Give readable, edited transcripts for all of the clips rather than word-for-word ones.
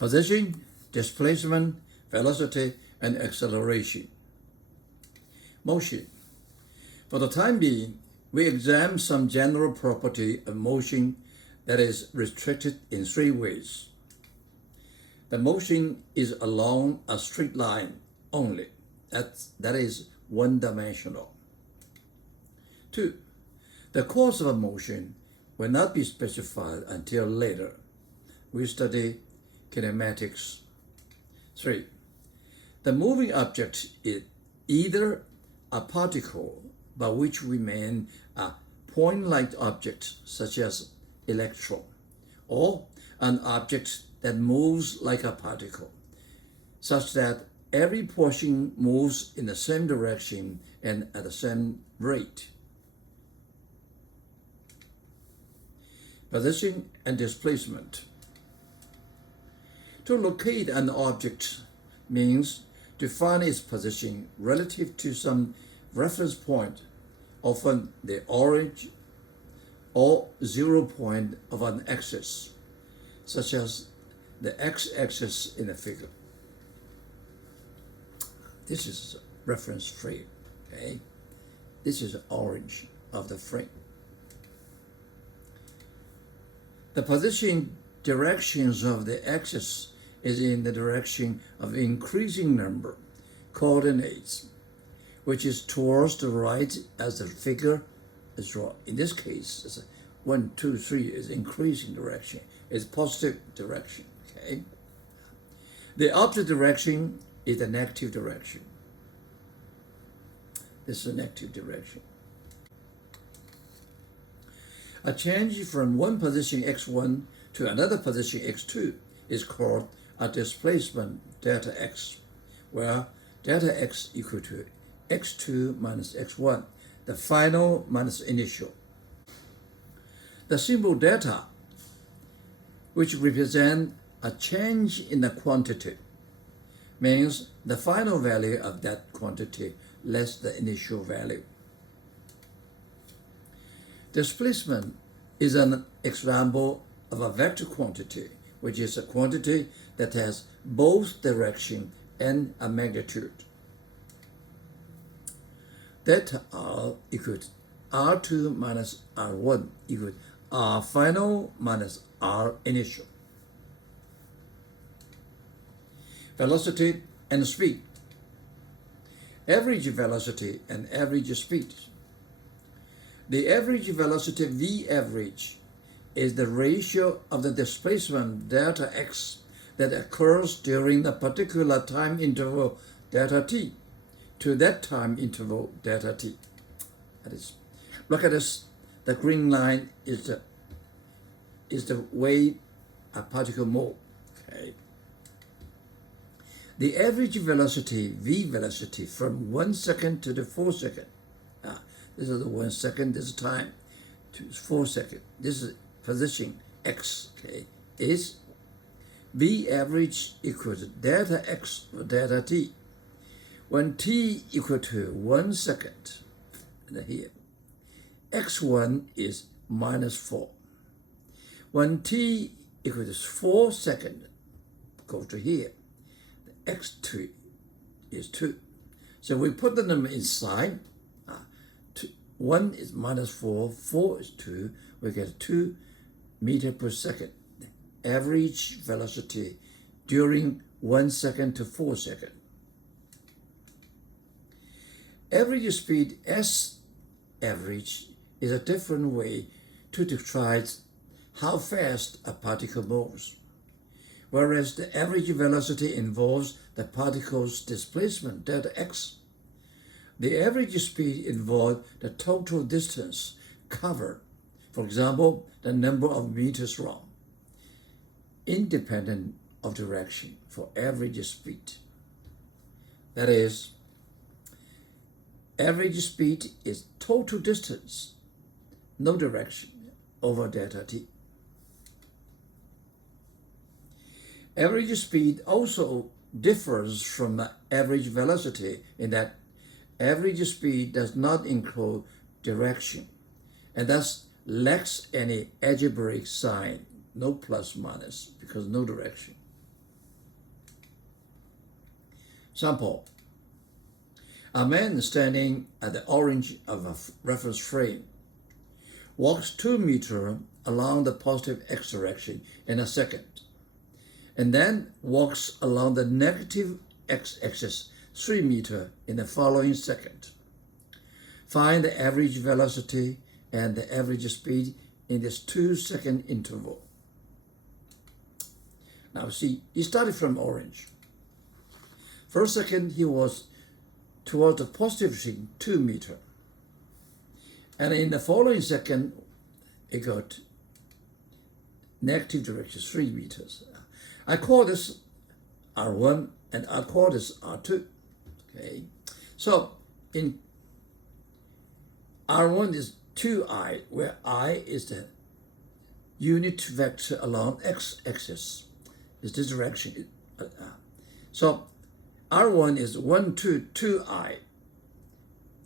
position, displacement, velocity, and acceleration. Motion. For the time being, we examine some general property of motion that is restricted in three ways. The motion is along a straight line only. That is one-dimensional. 2. The cause of a motion will not be specified until later. We study kinematics. 3. The moving object is either a particle, by which we mean a point-like object such as electron, or an object that moves like a particle, such that every portion moves in the same direction and at the same rate. Position and displacement. To locate an object means to find its position relative to some reference point, often the origin or 0 point of an axis, such as the x-axis in the figure. This is a reference frame, okay? This is the origin of the frame. The position directions of the axis is in the direction of increasing number coordinates, which is towards the right as the figure is drawn. In this case, it's 1, 2, 3 is increasing direction. It's positive direction, okay? The opposite direction is the negative direction. This is the negative direction. A change from one position x1 to another position x2 is called a displacement delta x, where delta x equal to x2 minus x1, the final minus initial. The symbol delta, which represents a change in the quantity, means the final value of that quantity less the initial value. Displacement is an example of a vector quantity, which is a quantity that has both direction and a magnitude. Delta R equals R2 minus R1 equals R final minus R initial. Velocity and speed. Average velocity and average speed. The average velocity V average is the ratio of the displacement delta x that occurs during the particular time interval delta t to that time interval delta t. That is, look at this. The green line is the way a particle moves. Okay. The average velocity, V velocity, from 1 second to the 4 second. This is the 1 second, this is time, to 4 seconds. This is position x, okay, is V average equals delta x or delta t. When t equal to 1 second, and here, x1 is minus 4. When t equals 4 seconds, go to here, the x2 is 2. So we put the number inside. 1 is minus 4, 4 is 2, we get 2 meters per second. Average velocity during 1 second to 4 seconds. Average speed, S average, is a different way to describe how fast a particle moves, whereas the average velocity involves the particle's displacement, delta x. The average speed involves the total distance covered, for example, the number of meters run, independent of direction for average speed. That is, average speed is total distance, no direction, over delta t. Average speed also differs from the average velocity in that average speed does not include direction and thus lacks any algebraic sign, no plus minus, because no direction. Sample. A man standing at the orange of a reference frame walks 2 meters along the positive x direction in a second, and then walks along the negative x-axis 3 meters in the following second. Find the average velocity and the average speed in this 2-second interval. Now see, he started from orange. First second, he was towards the positive thing, 2 meters. And in the following second, it got negative direction, 3 meters. I call this R1 and I call this R2. Okay, so in R1 is 2I, where I is the unit vector along x-axis. Is this direction. So R1 is 1, 2, 2I.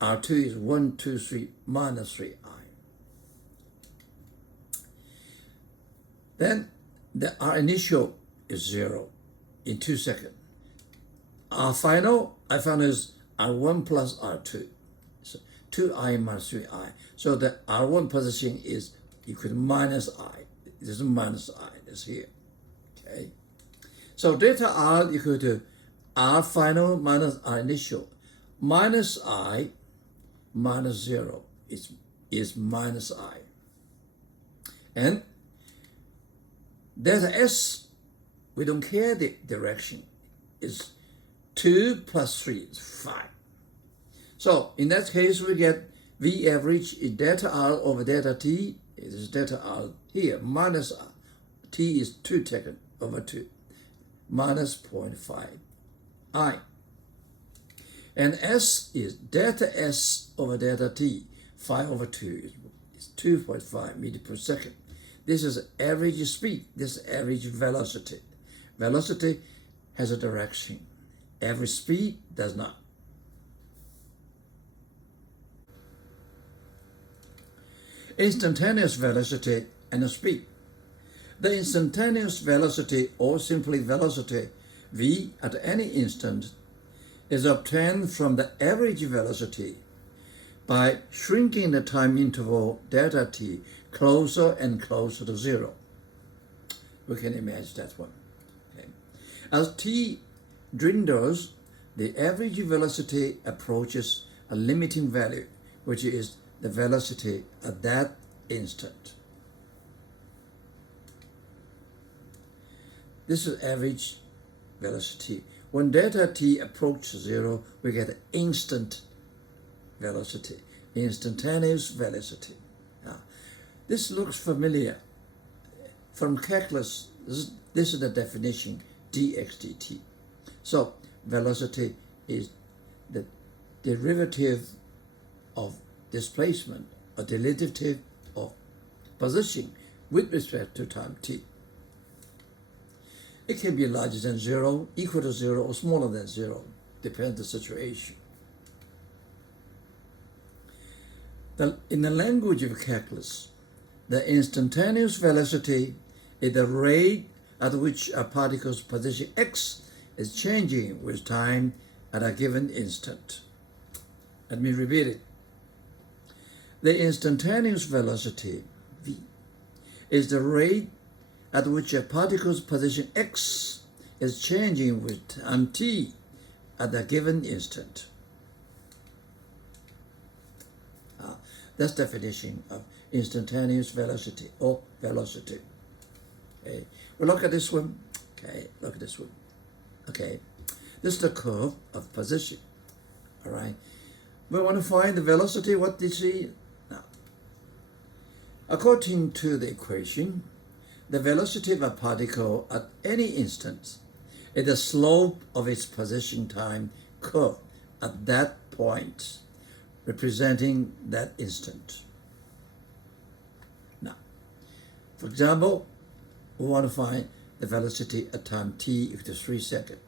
R2 is 1, 2, 3, minus 3I. Then the R initial is 0 in 2 seconds. I final is R1 plus R2. So 2I minus 3I. So the R1 position is equal to minus I. This is minus I, this here. Okay. So delta R equal to R final minus R initial. Minus I minus 0 is minus I. And delta S, we don't care the direction, is 2 plus 3 is 5. So in that case, we get V average is delta R over delta T. It is delta R here, minus R. T is 2 seconds over 2, minus 0.5 I. And S is delta S over delta T. 5 over 2 is 2.5 meters per second. This is average speed. This is average velocity. Velocity has a direction. Average speed does not. Instantaneous velocity and speed. The instantaneous velocity, or simply velocity, v at any instant, is obtained from the average velocity by shrinking the time interval delta t closer and closer to 0. We can imagine that one. Okay. As t dwindles, the average velocity approaches a limiting value, which is the velocity at that instant. This is average velocity. When delta t approaches 0, we get instant velocity, instantaneous velocity. Now, this looks familiar. From calculus, this is the definition, dx dt. So velocity is the derivative of displacement, or derivative of position with respect to time t. It can be larger than 0, equal to 0, or smaller than 0, depends on the situation. In the language of calculus, the instantaneous velocity is the rate at which a particle's position x is changing with time at a given instant. Let me repeat it. The instantaneous velocity, v, is the rate at which a particle's position x is changing with time t at a given instant. That's definition of instantaneous velocity or velocity. Okay, well, look at this one. Okay, look at this one. Okay, this is the curve of position. All right, we want to find the velocity. What did see? Now, according to the equation, the velocity of a particle at any instant is the slope of its position time curve at that point, representing that instant. Now, for example, we want to find the velocity at time t equal to 3 seconds.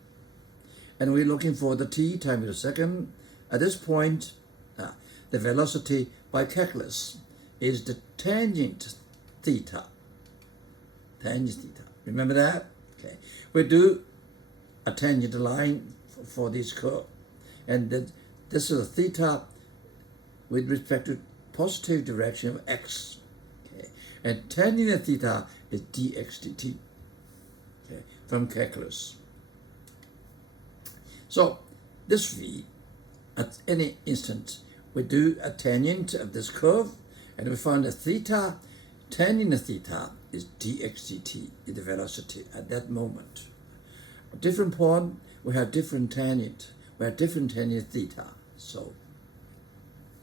And we're looking for the t time to second. At this point, the velocity by calculus is the tangent theta. Tangent theta. Remember that? Okay. We do a tangent line for this curve. And this is a theta with respect to positive direction of x. Okay? And tan theta is dx dt, okay, from calculus. So this v, at any instant, we do a tangent of this curve, and we find that theta, tan theta is dx dt, is the velocity at that moment. At different point, we have different tangent. We have different tangent theta, so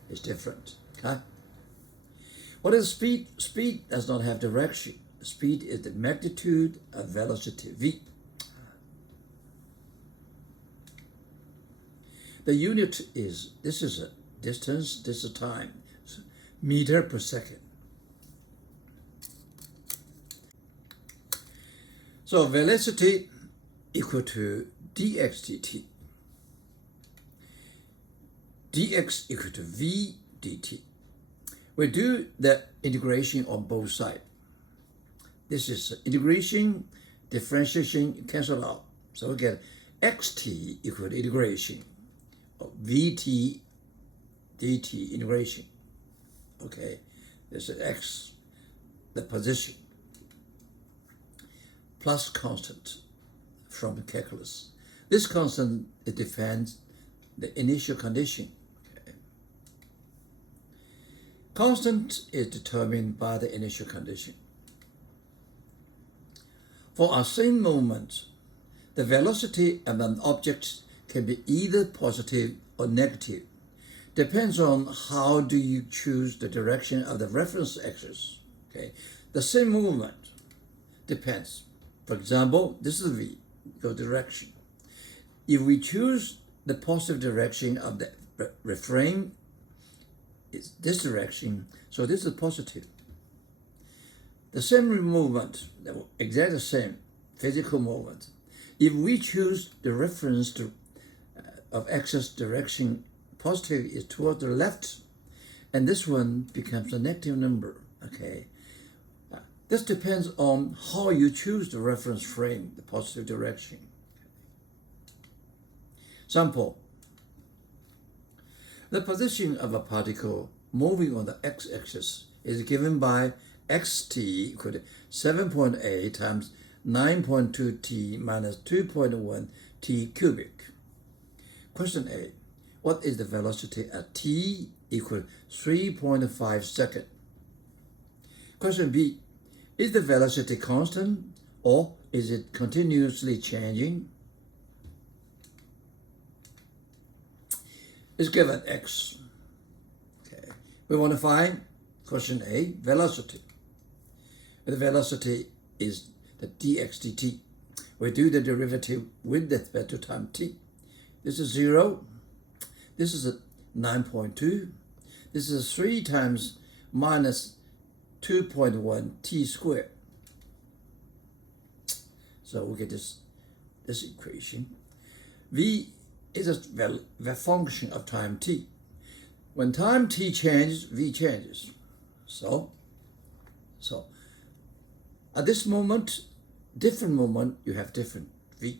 it's different. Okay? What is speed? Speed does not have direction. Speed is the magnitude of velocity v. The unit is, this is a distance, this is time, meter per second. So velocity equal to dx dt. Dx equal to v dt. We do the integration on both sides. This is integration, differentiation, cancel out. So we get xt equal to integration of vt dt integration. Okay, this is x, the position, plus constant from the calculus. This constant, it defines the initial condition. Okay. Constant is determined by the initial condition. For a same moment, the velocity of an object can be either positive or negative. Depends on how do you choose the direction of the reference axis. Okay, the same movement depends. For example, this is v, your direction. If we choose the positive direction of the refrain, it's this direction, so this is positive. The same movement, exactly the same physical movement. If we choose the reference to, of axis direction, positive is toward the left, and this one becomes a negative number. Okay, this depends on how you choose the reference frame, the positive direction. Sample. The position of a particle moving on the x-axis is given by xt equal to 7.8 times 9.2 t minus 2.1 t cubic. Question A. What is the velocity at t equal 3.5 seconds? Question B. Is the velocity constant or is it continuously changing? It's given x. Okay. We want to find, question A, velocity. The velocity is the dx dt. We do the derivative with respect to time t. This is 0. This is a 9.2. This is 3 times minus 2.1 t squared. So we get this equation. V is a function of time t. When time t changes, v changes. So at this moment, different moment, you have different v.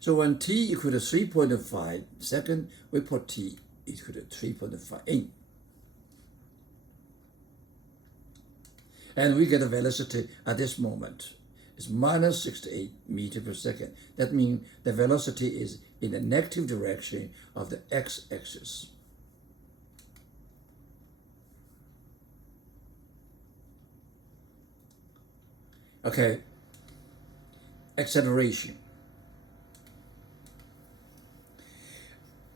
So when t equal to 3.5 seconds, we put t equal to 3.5 in. And we get a velocity at this moment. It's minus 68 meters per second. That means the velocity is in the negative direction of the x-axis. Okay, acceleration.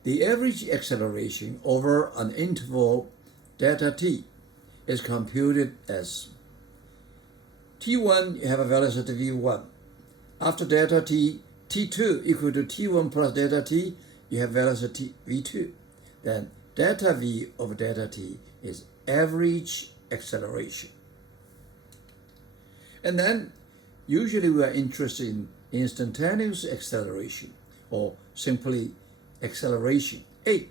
The average acceleration over an interval delta t is computed as t1, you have a velocity v1. After delta t, t2 equal to t1 plus delta t, you have velocity v2. Then delta v over delta t is average acceleration. And then usually we are interested in instantaneous acceleration or simply acceleration. A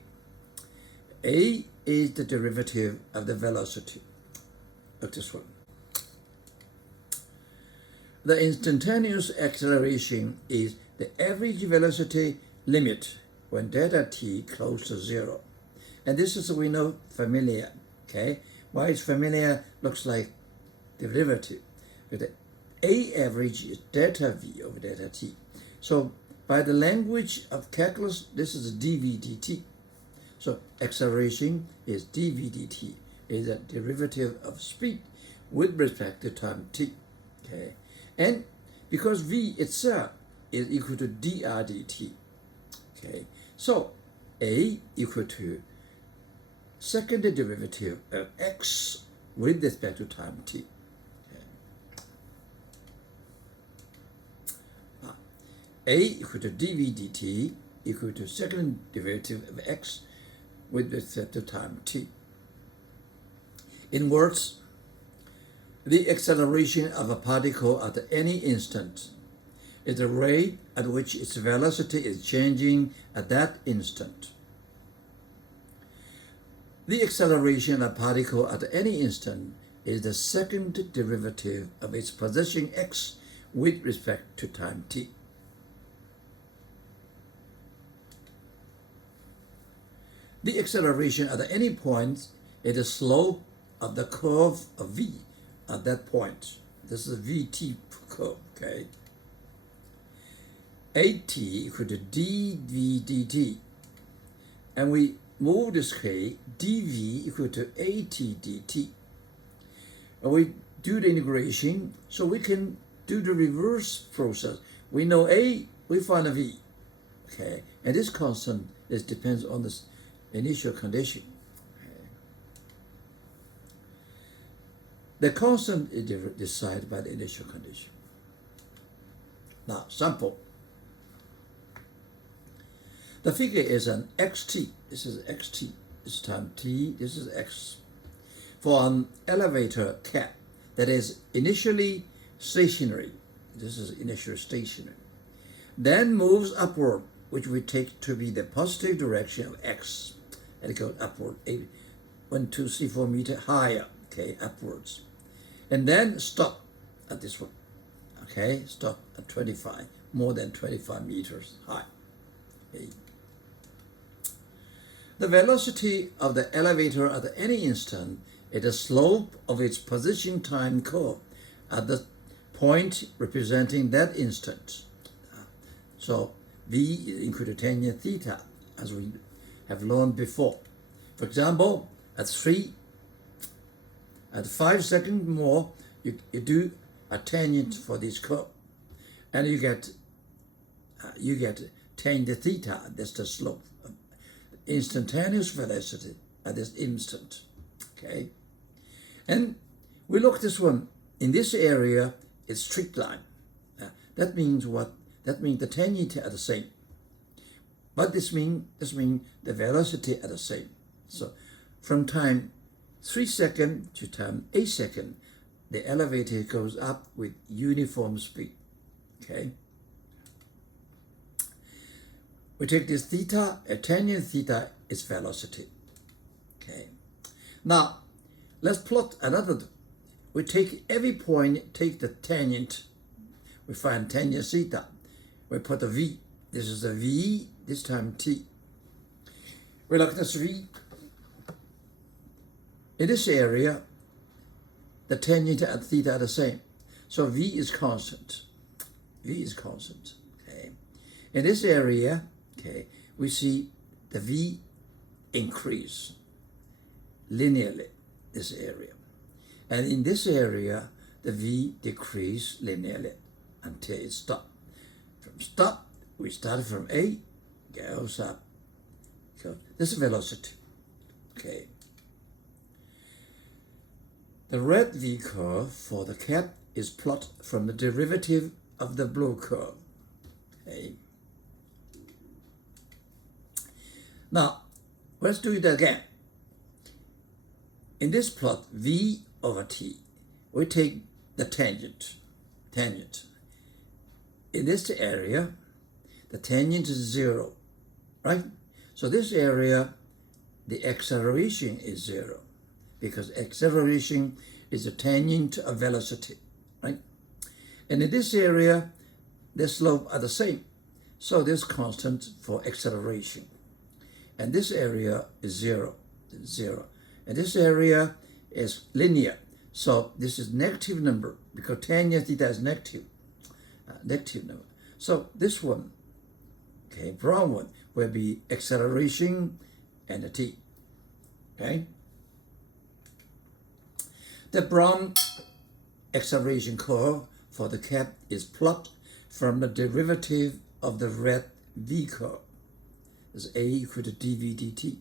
is the derivative of the velocity of this one. The instantaneous acceleration is the average velocity limit when delta t close to zero. And this is, we know, familiar. Okay, why it's familiar? Looks like derivative. But the A average is delta v over delta t. So by the language of calculus, this is dv dt. So acceleration is dv dt, is a derivative of speed with respect to time t. Okay, and because v itself is equal to dr dt. Okay, so A equal to second derivative of x with respect to time t. Okay. A equal to dv dt equal to second derivative of x with respect to time t. In words, the acceleration of a particle at any instant is the rate at which its velocity is changing at that instant. The acceleration of a particle at any instant is the second derivative of its position x with respect to time t. The acceleration at any point is the slope of the curve of v at that point. This is vt curve, okay? At equal to dv dt. And we move this k, dv equal to at dt. And we do the integration, so we can do the reverse process. We know A, we find a v. Okay, and this constant depends on this initial condition. Okay. The constant is decided by the initial condition. Now, sample. The figure is an xt. This is xt. This is time t. This is x. For an elevator cap that is initially stationary. This is initially stationary. Then moves upward, which we take to be the positive direction of x. And it goes upward, 1, 2, 3, 4 meters higher, okay, upwards. And then stop at this one, okay, stop at 25, more than 25 meters high. Okay. The velocity of the elevator at any instant is the slope of its position time curve at the point representing that instant. So v is equal to tangent theta, as we have learned before. For example, at 5 seconds more, you do a tangent for this curve, and you get tangent theta. That's the slope, instantaneous velocity at this instant. Okay, and we look at this one. In this area, it's straight line. That means what? That means the tangent are the same. But this means the velocity are the same. So from time 3 seconds to time 8 seconds, the elevator goes up with uniform speed. Okay. We take this theta, a tangent theta is velocity. Okay. Now, let's plot another. We take every point, take the tangent. We find tangent theta. We put a v. This is a v, this time t. We look at this v. In this area, the tangent and theta are the same. So v is constant. V is constant. Okay. In this area, okay, we see the v increase linearly, this area. And in this area, the v decrease linearly until it stops. From stop, we start from A, goes up. So this is velocity. Okay. The red v curve for the cap is plotted from the derivative of the blue curve. Okay. Now, let's do it again. In this plot, v over t, we take the tangent. In this area, the tangent is 0, right? So this area, the acceleration is 0, because acceleration is a tangent of velocity, right? And in this area, the slope are the same. So this constant for acceleration. And this area is zero. And this area is linear. So this is negative number because tangent theta is negative number. So this one, okay, brown one will be acceleration and the t. Okay. The brown acceleration curve for the cat is plotted from the derivative of the red v curve. Is a equal to dv dt.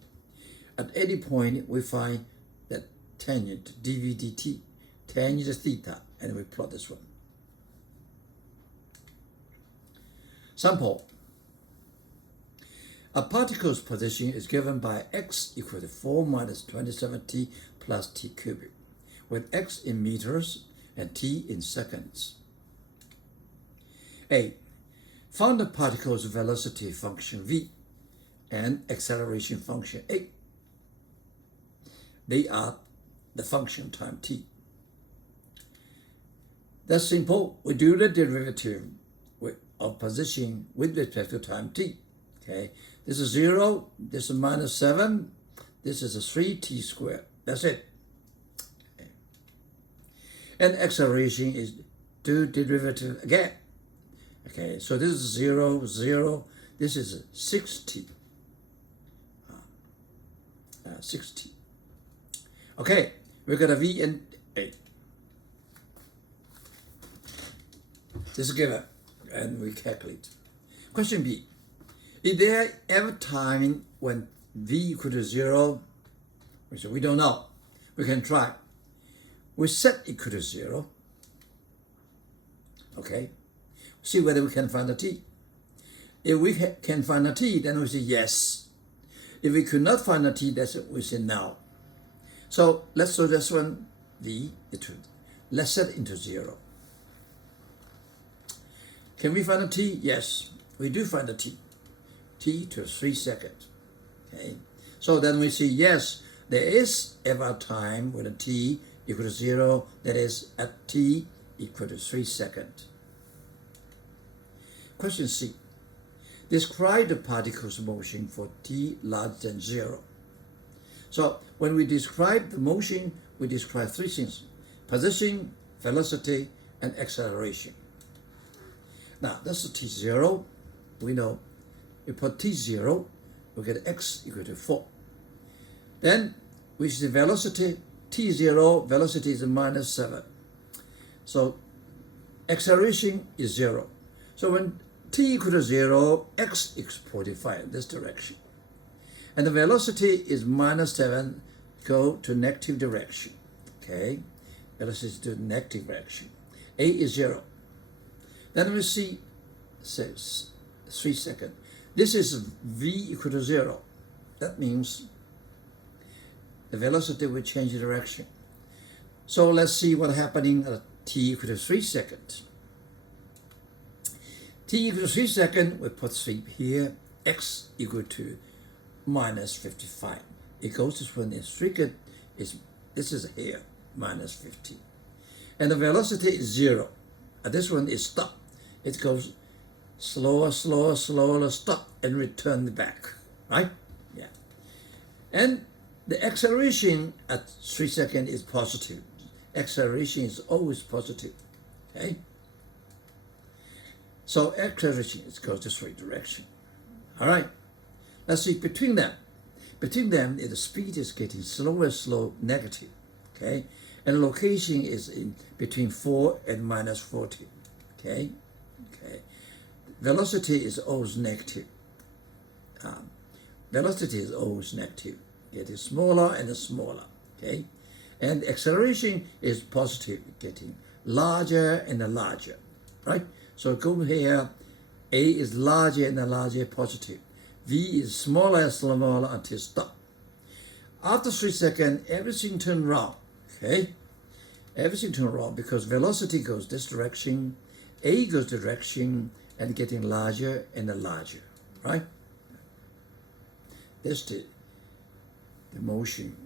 At any point, we find that tangent dv dt, tangent theta, and we plot this one. Sample. A particle's position is given by x equal to 4 minus 27t plus t cubic, with x in meters and t in seconds. A. Find the particle's velocity function v and acceleration function a. They are the function time t. That's simple. We do the derivative of position with respect to time t. Okay, this is 0, this is minus 7, this is a 3t squared. That's it. Okay. And acceleration is do derivative again. Okay, so this is 0, 0, this is 6t. 6t. Okay, we got a v and a. This is given, and we calculate. Question B. Is there ever time when v equal to 0? We say we don't know. We can try. We set equal to 0. Okay. See whether we can find a t. If we can find a t, then we say yes. If we could not find a t, that's it. We say no. So let's do this one, v, let's set it into 0. Can we find a t? Yes, we do find a t. T to 3 seconds. Okay. So then we see, yes, there is ever a time when a t equal to 0, that is at t equal to 3 seconds. Question C. Describe the particle's motion for t larger than 0. So when we describe the motion, we describe 3 things: position, velocity, and acceleration. Now, that's t0. We know we put t0, we get x equal to 4. Then we see velocity, t0, velocity is minus 7. So acceleration is 0. So when t equal to 0, x is 45 in this direction. And the velocity is minus 7, go to negative direction. Okay, velocity is to negative direction. A is 0. Then we see 3 seconds. This is v equal to 0. That means the velocity will change direction. So let's see what's happening at t equal to 3 seconds. T equal to 3 seconds, we put 3 here, x equal to minus 55. It goes this one is triggered, this is here, minus 50. And the velocity is 0. This one is stop. It goes slower, slower, slower, stop, and return back, right? Yeah. And the acceleration at 3 seconds is positive. Acceleration is always positive, okay? So acceleration goes this right direction. All right. Let's see between them. Between them, the speed is getting slower, slow, negative. Okay. And location is in between 4 and minus 40. Okay. Okay. Velocity is always negative. Velocity is always negative. Getting smaller and smaller. Okay. And acceleration is positive, getting larger and larger. Right. So go here, A is larger and larger, positive. V is smaller and smaller until stop. After 3 seconds, everything turns wrong, okay? Everything turns wrong because velocity goes this direction, A goes direction, and getting larger and larger, right? That's the motion